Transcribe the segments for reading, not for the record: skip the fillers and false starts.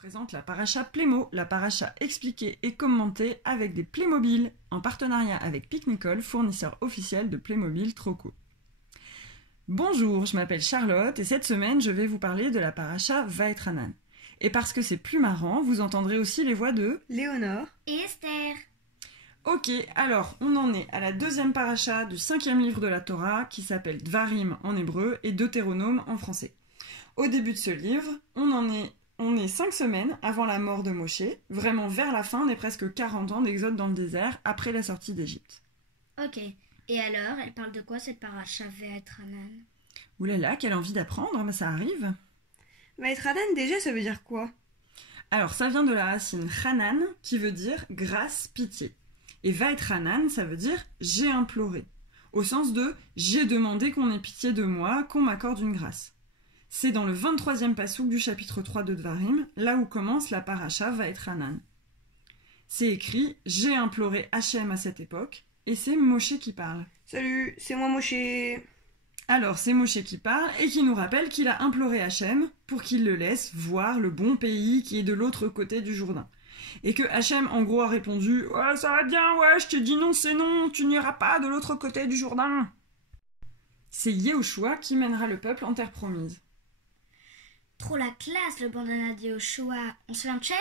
Présente la paracha Playmo, la paracha expliquée et commentée avec des Playmobil, en partenariat avec Picnicole, fournisseur officiel de Playmobil trop cool. Bonjour, je m'appelle Charlotte et cette semaine je vais vous parler de la paracha Vaetranan. Et parce que c'est plus marrant, vous entendrez aussi les voix de Léonore et Esther. Ok, alors on en est à la deuxième paracha du 5e livre de la Torah qui s'appelle Dvarim en hébreu et Deutéronome en français. Au début de ce livre, on est 5 semaines avant la mort de Moshe, vraiment vers la fin des presque 40 ans d'exode dans le désert après la sortie d'Égypte. Ok, et alors, elle parle de quoi cette paracha Vaetranan? Oulala, quelle envie d'apprendre, mais ça arrive. Vaetranan, déjà, ça veut dire quoi? Alors, ça vient de la racine Hanan, qui veut dire grâce, pitié. Et Vaetranan, ça veut dire j'ai imploré, au sens de j'ai demandé qu'on ait pitié de moi, qu'on m'accorde une grâce. C'est dans le 23e passouk du chapitre 3 de Dvarim, là où commence la paracha Vaetranan. C'est écrit « J'ai imploré Hachem à cette époque » et c'est Moshe qui parle. Salut, c'est moi Moshe. Alors c'est Moshe qui parle et qui nous rappelle qu'il a imploré Hachem pour qu'il le laisse voir le bon pays qui est de l'autre côté du Jourdain. Et que Hachem en gros a répondu « Ouais, ça va bien, ouais, je t'ai dit non, c'est non, tu n'iras pas de l'autre côté du Jourdain ». C'est Yehoshua qui mènera le peuple en terre promise. Trop la classe, le bandana de Yehoshua. On se fait un check?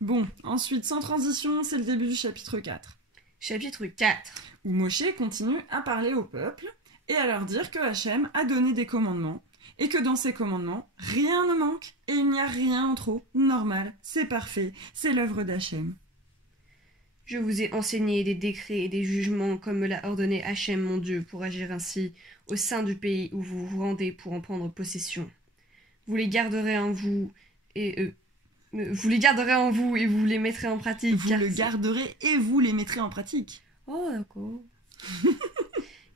Bon, ensuite, sans transition, c'est le début du chapitre 4. Chapitre 4. Où Moshe continue à parler au peuple et à leur dire que Hachem a donné des commandements et que dans ces commandements, rien ne manque et il n'y a rien en trop. Normal, c'est parfait, c'est l'œuvre d'Hachem. Je vous ai enseigné des décrets et des jugements comme me l'a ordonné Hachem mon Dieu pour agir ainsi au sein du pays où vous vous rendez pour en prendre possession. Vous les garderez en vous et vous les garderez en vous et vous les mettrez en pratique. Vous le garderez et vous les mettrez en pratique. Oh d'accord.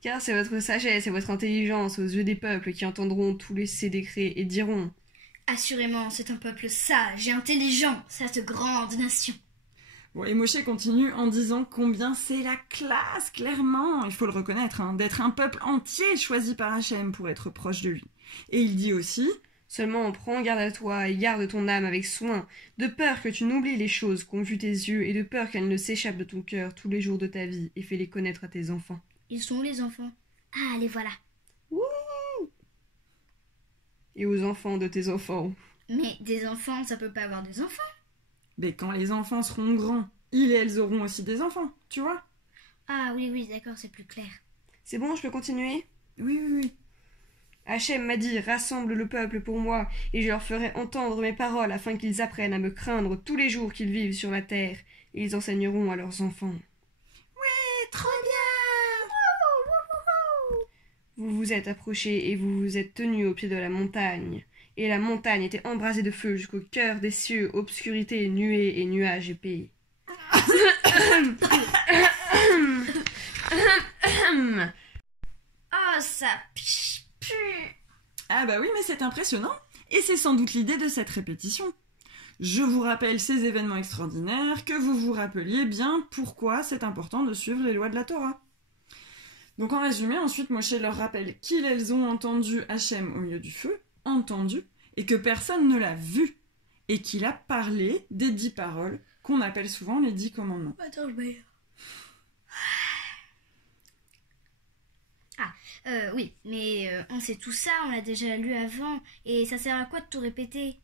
Car c'est votre sagesse et votre intelligence aux yeux des peuples qui entendront tous ces décrets et diront « Assurément, c'est un peuple sage et intelligent, cette grande nation. » Bon, et Moshe continue en disant combien c'est la classe, clairement, il faut le reconnaître, d'être un peuple entier choisi par Hachem pour être proche de lui. Et il dit aussi « Seulement prends garde à toi et garde ton âme avec soin, de peur que tu n'oublies les choses qu'ont vues tes yeux et de peur qu'elles ne s'échappent de ton cœur tous les jours de ta vie et fais-les connaître à tes enfants. » Ils sont où les enfants? Ah, les voilà. Wouh! Et aux enfants de tes enfants. Mais des enfants, ça peut pas avoir des enfants. Mais quand les enfants seront grands, ils et elles auront aussi des enfants, tu vois? Ah oui, d'accord, c'est plus clair. C'est bon, je peux continuer? Oui. Hachem m'a dit, rassemble le peuple pour moi, et je leur ferai entendre mes paroles afin qu'ils apprennent à me craindre tous les jours qu'ils vivent sur la terre, et ils enseigneront à leurs enfants. Oui, trop bien! Vous vous êtes approchés et vous vous êtes tenus au pied de la montagne. Et la montagne était embrasée de feu jusqu'au cœur des cieux, obscurité, nuées et nuages épais. Oh, ça pue. Ah bah oui, mais c'est impressionnant. Et c'est sans doute l'idée de cette répétition. Je vous rappelle ces événements extraordinaires, que vous vous rappeliez bien pourquoi c'est important de suivre les lois de la Torah. Donc en résumé, ensuite Moshe leur rappelle qu'ils ont entendu Hachem au milieu du feu, entendu, et que personne ne l'a vu, et qu'il a parlé des 10 paroles qu'on appelle souvent les 10 commandements. Attends, je vais... oui, mais on sait tout ça, on l'a déjà lu avant, et ça sert à quoi de tout répéter?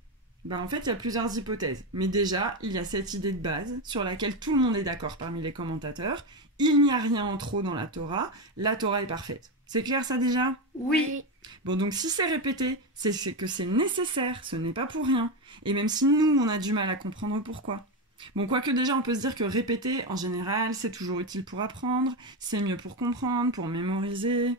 En fait, il y a plusieurs hypothèses. Mais déjà, il y a cette idée de base sur laquelle tout le monde est d'accord parmi les commentateurs. Il n'y a rien en trop dans la Torah est parfaite. C'est clair ça déjà? Oui. Bon, donc si c'est répété, c'est que c'est nécessaire, ce n'est pas pour rien. Et même si nous, on a du mal à comprendre pourquoi. Bon, quoique déjà, on peut se dire que répéter, en général, c'est toujours utile pour apprendre, c'est mieux pour comprendre, pour mémoriser...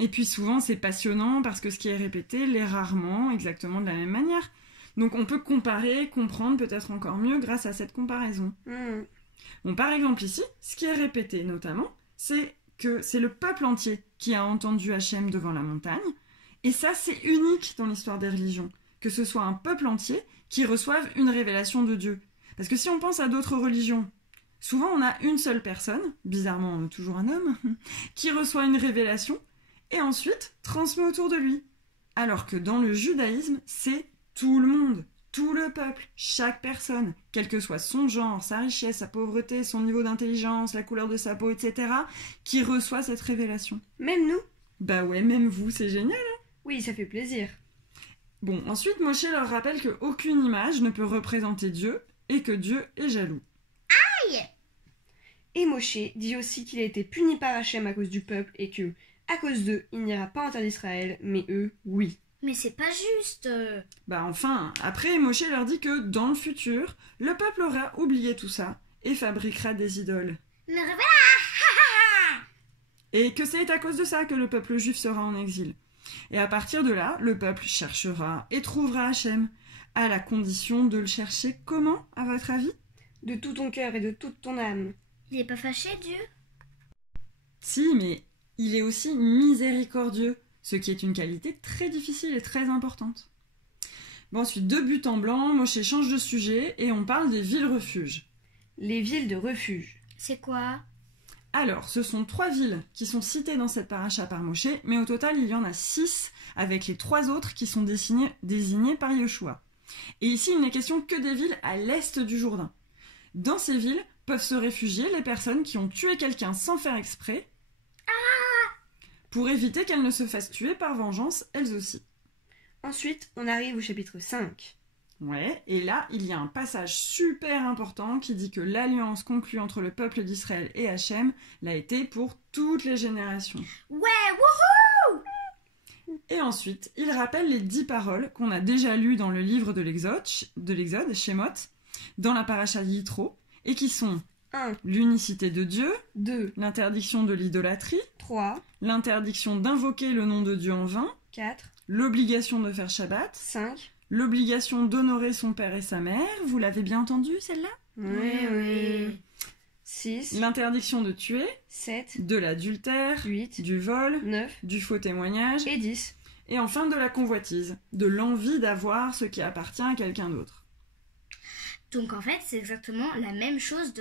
Et puis souvent c'est passionnant parce que ce qui est répété l'est rarement exactement de la même manière. Donc on peut comparer, comprendre peut-être encore mieux grâce à cette comparaison. Bon, par exemple ici, ce qui est répété notamment, c'est que c'est le peuple entier qui a entendu Hachem devant la montagne. Et ça c'est unique dans l'histoire des religions, que ce soit un peuple entier qui reçoive une révélation de Dieu. Parce que si on pense à d'autres religions, souvent on a une seule personne, bizarrement toujours un homme, qui reçoit une révélation, et ensuite transmet autour de lui. Alors que dans le judaïsme, c'est tout le monde, tout le peuple, chaque personne, quel que soit son genre, sa richesse, sa pauvreté, son niveau d'intelligence, la couleur de sa peau, etc., qui reçoit cette révélation. Même nous? Bah ouais, même vous, c'est génial. Oui, ça fait plaisir. Bon, ensuite, Moshe leur rappelle qu'aucune image ne peut représenter Dieu et que Dieu est jaloux. Et Moshe dit aussi qu'il a été puni par Hachem à cause du peuple et que, à cause d'eux, il n'ira pas en terre d'Israël, mais eux, oui. Mais c'est pas juste. Bah enfin, après, Moshe leur dit que dans le futur, le peuple aura oublié tout ça et fabriquera des idoles. Me révèle. Et que c'est à cause de ça que le peuple juif sera en exil. Et à partir de là, le peuple cherchera et trouvera Hachem, à la condition de le chercher comment, à votre avis? De tout ton cœur et de toute ton âme. Il est pas fâché, Dieu? Si, mais il est aussi miséricordieux, ce qui est une qualité très difficile et très importante. Bon, ensuite, de but en blanc, Moshe change de sujet et on parle des villes-refuges. Les villes de refuge. C'est quoi? Alors, ce sont 3 villes qui sont citées dans cette paracha par Moshe, mais au total, il y en a 6, avec les 3 autres qui sont désignées par Yoshua. Et ici, il n'est question que des villes à l'est du Jourdain. Dans ces villes peuvent se réfugier les personnes qui ont tué quelqu'un sans faire exprès, pour éviter qu'elles ne se fassent tuer par vengeance elles aussi. Ensuite, on arrive au chapitre 5. Ouais, et là, il y a un passage super important qui dit que l'alliance conclue entre le peuple d'Israël et Hachem l'a été pour toutes les générations. Ouais, wouhou! Et ensuite, il rappelle les 10 paroles qu'on a déjà lues dans le livre de l'Exode, Shemot, dans la paracha Yitro, et qui sont 1, l'unicité de Dieu, 2, l'interdiction de l'idolâtrie, 3, l'interdiction d'invoquer le nom de Dieu en vain, 4, l'obligation de faire Shabbat, 5. l'obligation d'honorer son père et sa mère, vous l'avez bien entendu celle-là? Oui. 6, L'interdiction de tuer, 7, de l'adultère, 8, du vol, 9 du faux témoignage, et 10. et enfin de la convoitise, de l'envie d'avoir ce qui appartient à quelqu'un d'autre. Donc en fait, c'est exactement la même chose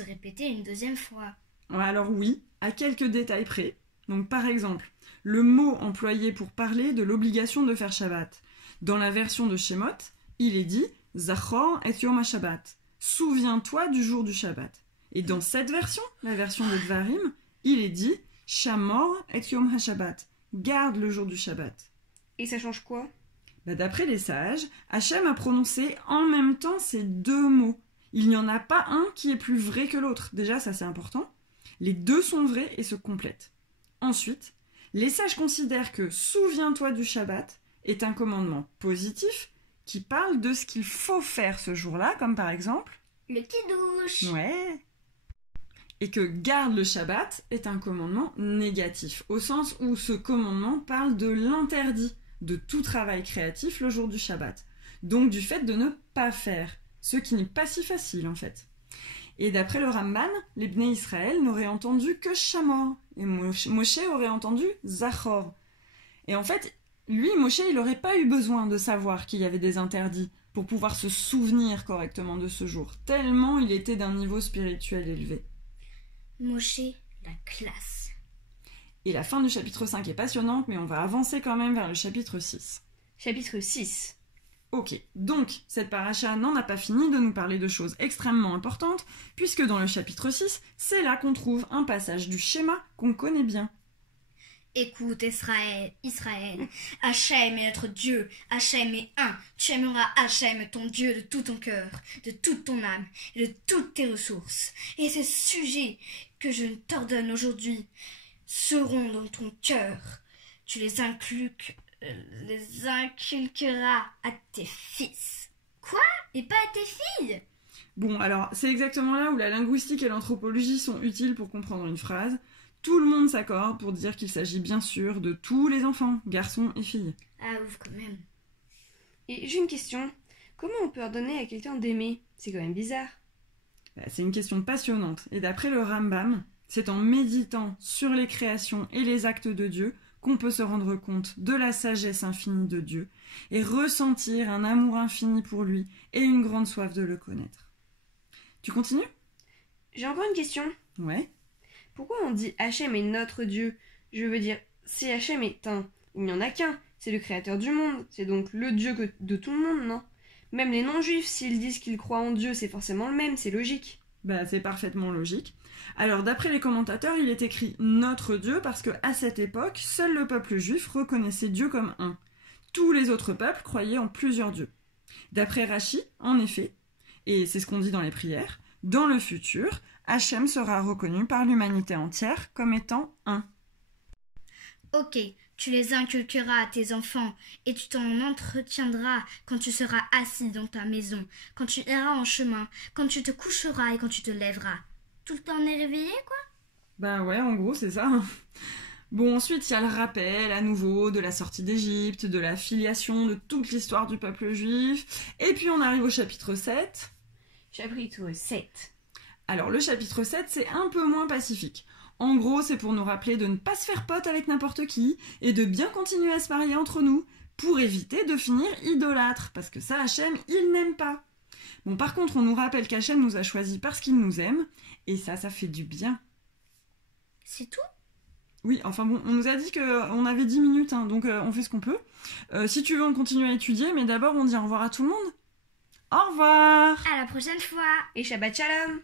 répétée une deuxième fois. Alors oui, à quelques détails près. Donc par exemple, le mot employé pour parler de l'obligation de faire Shabbat. Dans la version de Shemot, il est dit « Zachor et Yom HaShabbat » « Souviens-toi du jour du Shabbat ». Et dans cette version, la version de Dvarim, il est dit « Shamor et Yom HaShabbat » « Garde le jour du Shabbat ». Et ça change quoi? D'après les sages, Hachem a prononcé en même temps ces 2 mots. Il n'y en a pas un qui est plus vrai que l'autre. Déjà, ça c'est important. Les 2 sont vrais et se complètent. Ensuite, les sages considèrent que « Souviens-toi du Shabbat » est un commandement positif qui parle de ce qu'il faut faire ce jour-là, comme par exemple... Le petit douche. Ouais. Et que « Garde le Shabbat » est un commandement négatif, au sens où ce commandement parle de l'interdit de tout travail créatif le jour du Shabbat. Donc du fait de ne pas faire, ce qui n'est pas si facile en fait. Et d'après le Ramban, les Bnei Israël n'auraient entendu que Shamor, et Moshe aurait entendu Zachor. Et en fait, lui, Moshe, il n'aurait pas eu besoin de savoir qu'il y avait des interdits pour pouvoir se souvenir correctement de ce jour, tellement il était d'un niveau spirituel élevé. Moshe, la classe. Et la fin du chapitre 5 est passionnante, mais on va avancer quand même vers le chapitre 6. Chapitre 6. Ok, donc cette paracha n'en a pas fini de nous parler de choses extrêmement importantes, puisque dans le chapitre 6, c'est là qu'on trouve un passage du schéma qu'on connaît bien. Écoute Israël, Hachem est notre Dieu, Hachem est un. Tu aimeras Hachem ton Dieu de tout ton cœur, de toute ton âme et de toutes tes ressources. Et ces sujets que je t'ordonne aujourd'hui seront dans ton cœur. Tu les inculqueras à tes fils. Quoi? Et pas à tes filles? Bon, alors c'est exactement là où la linguistique et l'anthropologie sont utiles pour comprendre une phrase. Tout le monde s'accorde pour dire qu'il s'agit bien sûr de tous les enfants, garçons et filles. Ah ouf quand même. Et j'ai une question. Comment on peut ordonner à quelqu'un d'aimer? C'est quand même bizarre. C'est une question passionnante. Et d'après le Rambam, c'est en méditant sur les créations et les actes de Dieu qu'on peut se rendre compte de la sagesse infinie de Dieu et ressentir un amour infini pour lui et une grande soif de le connaître. Tu continues? J'ai encore une question. Ouais. Pourquoi on dit Hachem est notre Dieu? Je veux dire, si Hachem est un, Il n'y en a qu'un, c'est le créateur du monde, c'est donc le Dieu de tout le monde, non? Même les non-juifs, s'ils disent qu'ils croient en Dieu, c'est forcément le même, c'est logique. Bah, c'est parfaitement logique. Alors, d'après les commentateurs, il est écrit notre Dieu parce que à cette époque, seul le peuple juif reconnaissait Dieu comme un. Tous les autres peuples croyaient en plusieurs dieux. D'après Rachi, en effet, et c'est ce qu'on dit dans les prières, dans le futur, Hachem sera reconnu par l'humanité entière comme étant un. Ok, tu les inculqueras à tes enfants et tu t'en entretiendras quand tu seras assis dans ta maison, quand tu iras en chemin, quand tu te coucheras et quand tu te lèveras. Tout le temps on est réveillé, quoi? Bah ouais, en gros, c'est ça. Bon, ensuite, il y a le rappel, à nouveau, de la sortie d'Égypte, de la filiation de toute l'histoire du peuple juif. Et puis, on arrive au chapitre 7. Chapitre 7. Alors, le chapitre 7, c'est un peu moins pacifique. En gros, c'est pour nous rappeler de ne pas se faire pote avec n'importe qui et de bien continuer à se marier entre nous pour éviter de finir idolâtre, parce que ça, Hachem, il n'aime pas. Bon, par contre, on nous rappelle qu'Hachem nous a choisis parce qu'il nous aime, et ça fait du bien. C'est tout? Oui, enfin bon, on nous a dit qu'on avait 10 minutes, hein, donc on fait ce qu'on peut. Si tu veux, on continue à étudier, mais d'abord, on dit au revoir à tout le monde. Au revoir! À la prochaine fois! Et Shabbat Shalom!